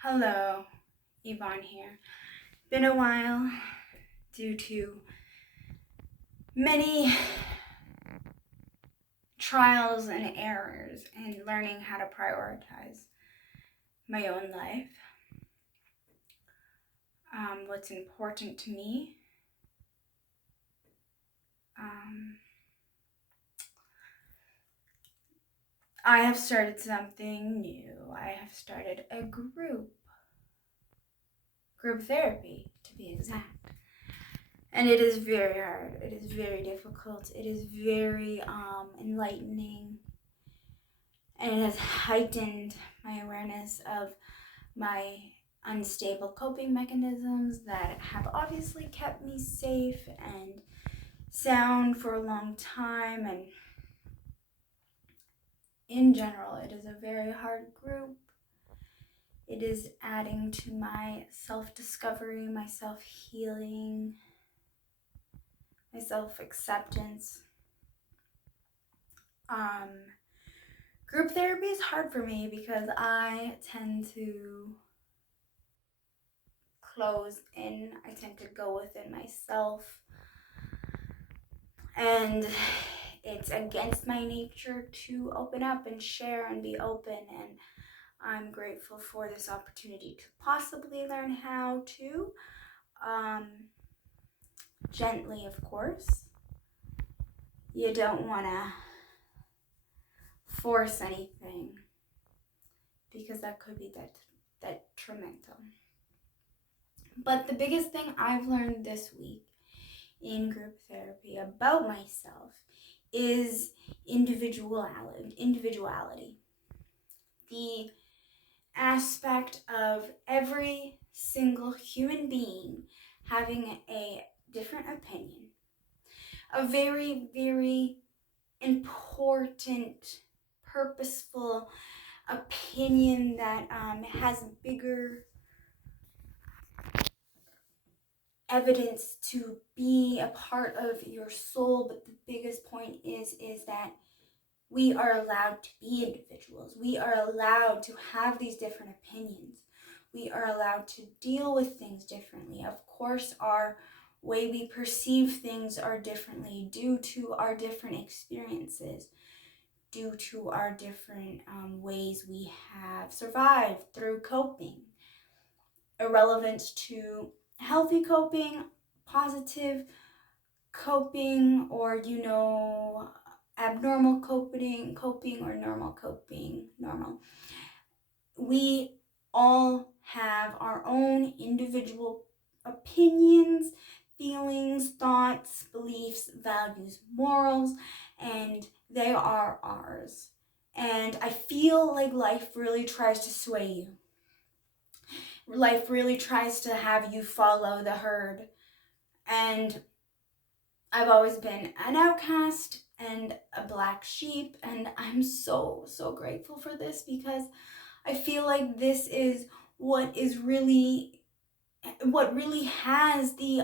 Hello, Yvonne here. Been a while due to many trials and errors in learning how to prioritize my own life, what's important to me. Um, I have started something new. I have started a group therapy to be exact. And it is very hard. It is very difficult. It is very enlightening. And it has heightened my awareness of my unstable coping mechanisms that have obviously kept me safe and sound for a long time. And in general, it is a very hard group. It is adding to my self-discovery, my self-healing, my self-acceptance. Group therapy is hard for me because I tend to close in. I tend to go within myself. And it's against my nature to open up and share and be open. And I'm grateful for this opportunity to possibly learn how to. Gently, of course. You don't want to force anything because that could be detrimental. But the biggest thing I've learned this week in group therapy about myself is individuality. The aspect of every single human being having a different opinion. A very, very important, purposeful opinion that has bigger evidence to be a part of your soul. But the biggest point is that we are allowed to be individuals. We are allowed to have these different opinions. We are allowed to deal with things differently. Of course, our way we perceive things are differently due to our different experiences, due to our different ways we have survived through coping. Irrelevant to healthy coping, positive coping, or abnormal coping or normal coping. We all have our own individual opinions, feelings, thoughts, beliefs, values, morals, and they are ours. And I feel like life really tries to sway you. Life really tries to have you follow the herd. And I've always been an outcast and a black sheep, and I'm so grateful for this because I feel like this is what really has the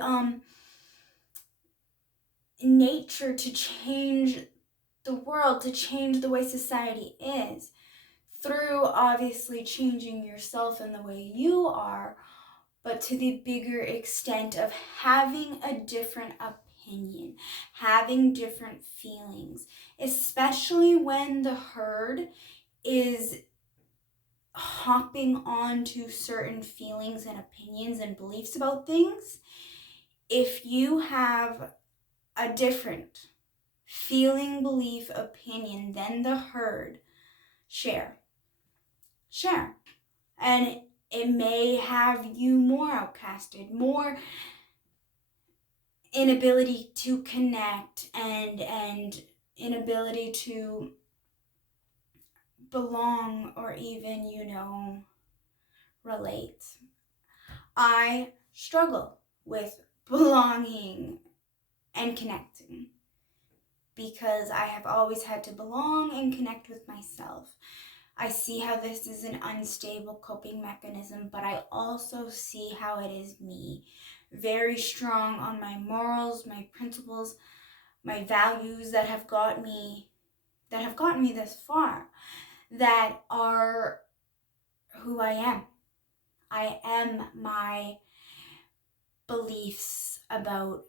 nature to change the world, to change the way society is, through obviously changing yourself and the way you are, but to the bigger extent of having a different opinion, having different feelings, especially when the herd is hopping on to certain feelings and opinions and beliefs about things. If you have a different feeling, belief, opinion than the herd, share. And it may have you more outcasted, more inability to connect, and inability to belong or even, relate. I struggle with belonging and connecting because I have always had to belong and connect with myself. I see how this is an unstable coping mechanism, but I also see how it is me. Very strong on my morals, my principles, my values that have gotten me this far, that are who I am. I am my beliefs about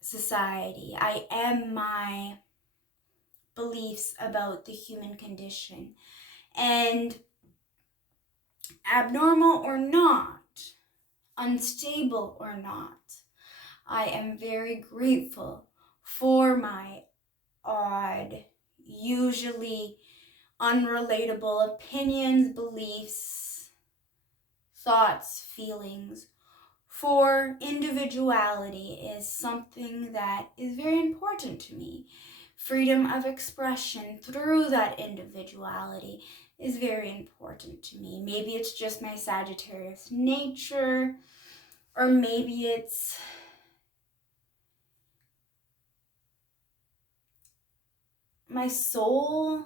society. I am my beliefs about the human condition. And abnormal or not, unstable or not, I am very grateful for my odd, usually unrelatable opinions, beliefs, thoughts, feelings. For individuality is something that is very important to me. Freedom of expression through that individuality is very important to me. Maybe it's just my Sagittarius nature, or maybe it's my soul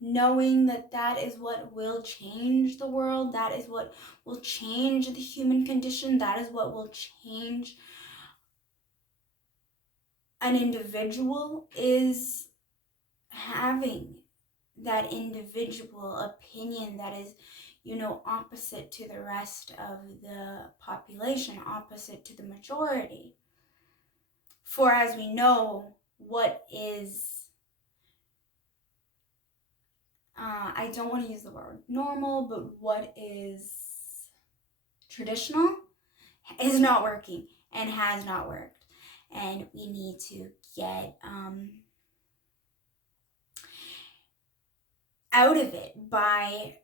knowing that that is what will change the world, that is what will change the human condition, that is what will change an individual, is having that individual opinion that is, opposite to the rest of the population, opposite to the majority. For as we know, what is, I don't want to use the word normal, but what is traditional is not working and has not worked. And we need to get out of it by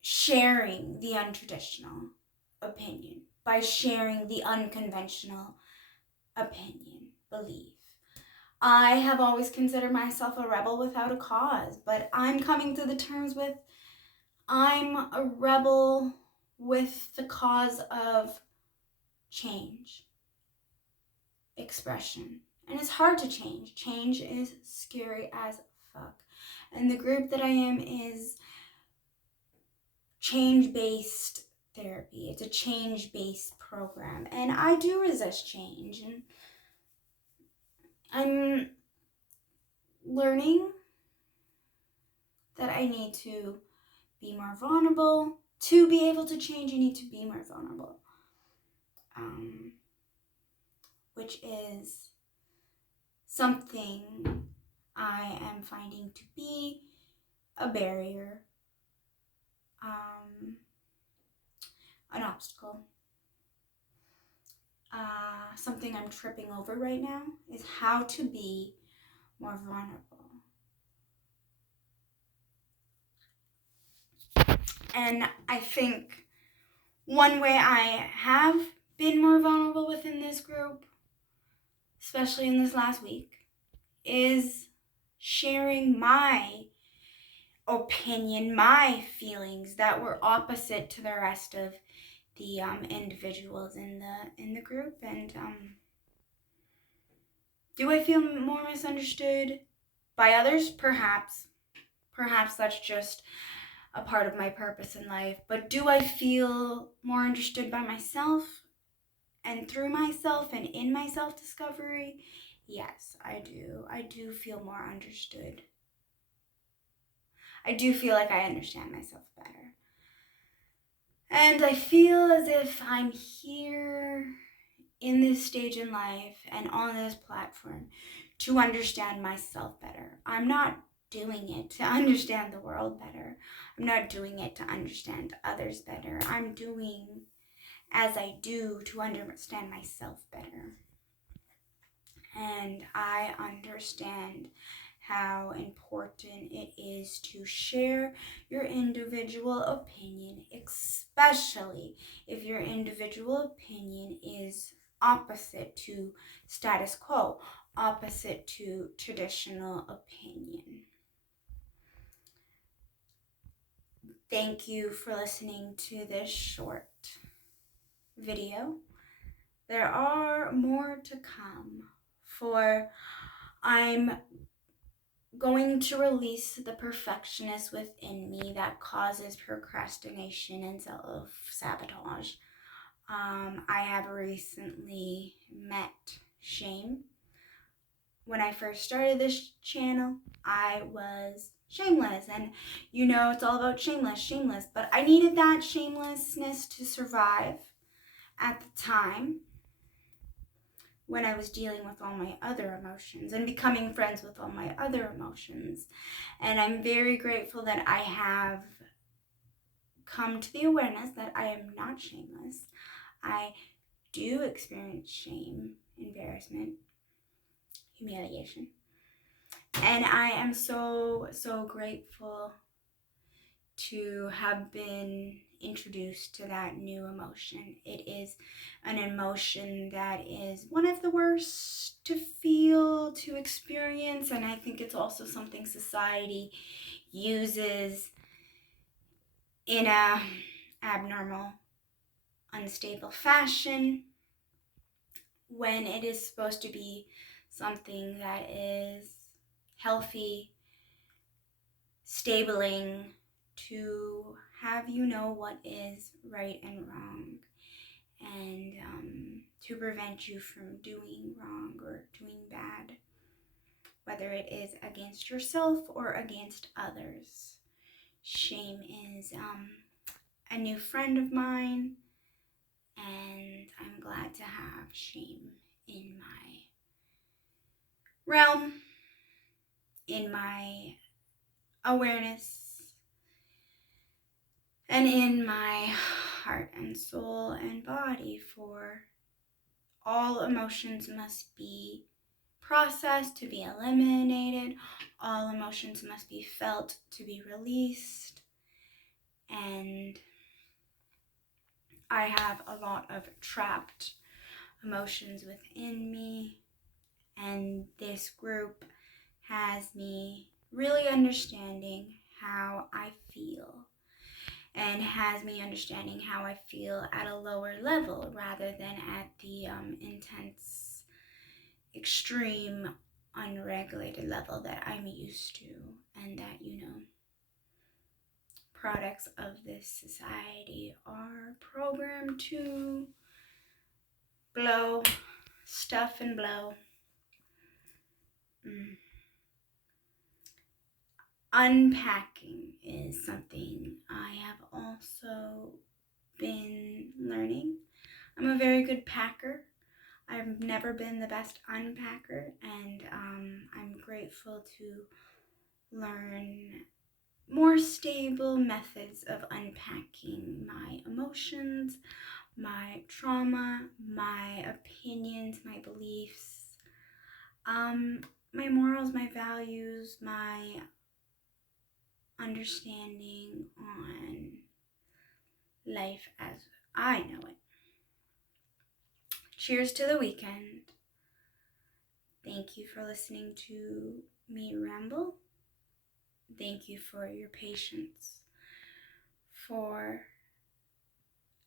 sharing the untraditional opinion, by sharing the unconventional opinion, belief. I have always considered myself a rebel without a cause, but I'm coming to the terms with I'm a rebel with the cause of change, expression. And it's hard to change. Change is scary as fuck. And the group that I am is change-based therapy. It's a change-based program. And I do resist change. And I'm learning that I need to be more vulnerable. To be able to change, you need to be more vulnerable. Which is something I am finding to be a barrier, an obstacle. Something I'm tripping over right now is how to be more vulnerable. And I think one way I have been more vulnerable within this group, especially in this last week, is sharing my opinion, my feelings that were opposite to the rest of the individuals in the group. And do I feel more misunderstood by others? Perhaps that's just a part of my purpose in life. But do I feel more understood by myself and through myself and in my self-discovery? Yes, I do. I do feel more understood. I do feel like I understand myself better. And I feel as if I'm here in this stage in life and on this platform to understand myself better. I'm not doing it to understand the world better. I'm not doing it to understand others better. I'm doing as I do to understand myself better. And I understand how important it is to share your individual opinion, especially if your individual opinion is opposite to status quo, opposite to traditional opinion. Thank you for listening to this short video. There are more to come, for I'm going to release the perfectionist within me that causes procrastination and self-sabotage. I have recently met shame. When I first started this channel, I was shameless. And it's all about shameless. But I needed that shamelessness to survive at the time when I was dealing with all my other emotions and becoming friends with all my other emotions. And I'm very grateful that I have come to the awareness that I am not shameless. I do experience shame, embarrassment, humiliation. And I am so, so grateful to have been introduced to that new emotion. It is an emotion that is one of the worst to feel, to experience, and I think it's also something society uses in a abnormal, unstable fashion when it is supposed to be something that is healthy, stabling, to have you know what is right and wrong, and to prevent you from doing wrong or doing bad, whether it is against yourself or against others. Shame is a new friend of mine, and I'm glad to have shame in my realm, in my awareness, and in my heart and soul and body. For all emotions must be processed to be eliminated. All emotions must be felt to be released. And I have a lot of trapped emotions within me. And this group has me really understanding how I feel, and has me understanding how I feel at a lower level rather than at the intense, extreme, unregulated level that I'm used to, and that, products of this society are programmed to blow, stuff and blow. Unpacking is something I have also been learning. I'm a very good packer. I've never been the best unpacker, and I'm grateful to learn more stable methods of unpacking my emotions, my trauma, my opinions, my beliefs, my morals, my values, my understanding on life as I know it. Cheers to the weekend. Thank you for listening to me ramble. Thank you for your patience. For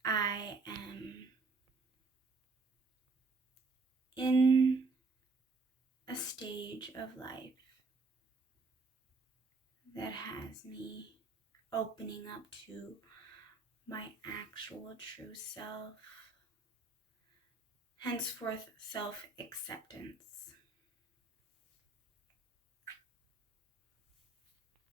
I am in a stage of life that has me opening up to my actual true self, henceforth self-acceptance.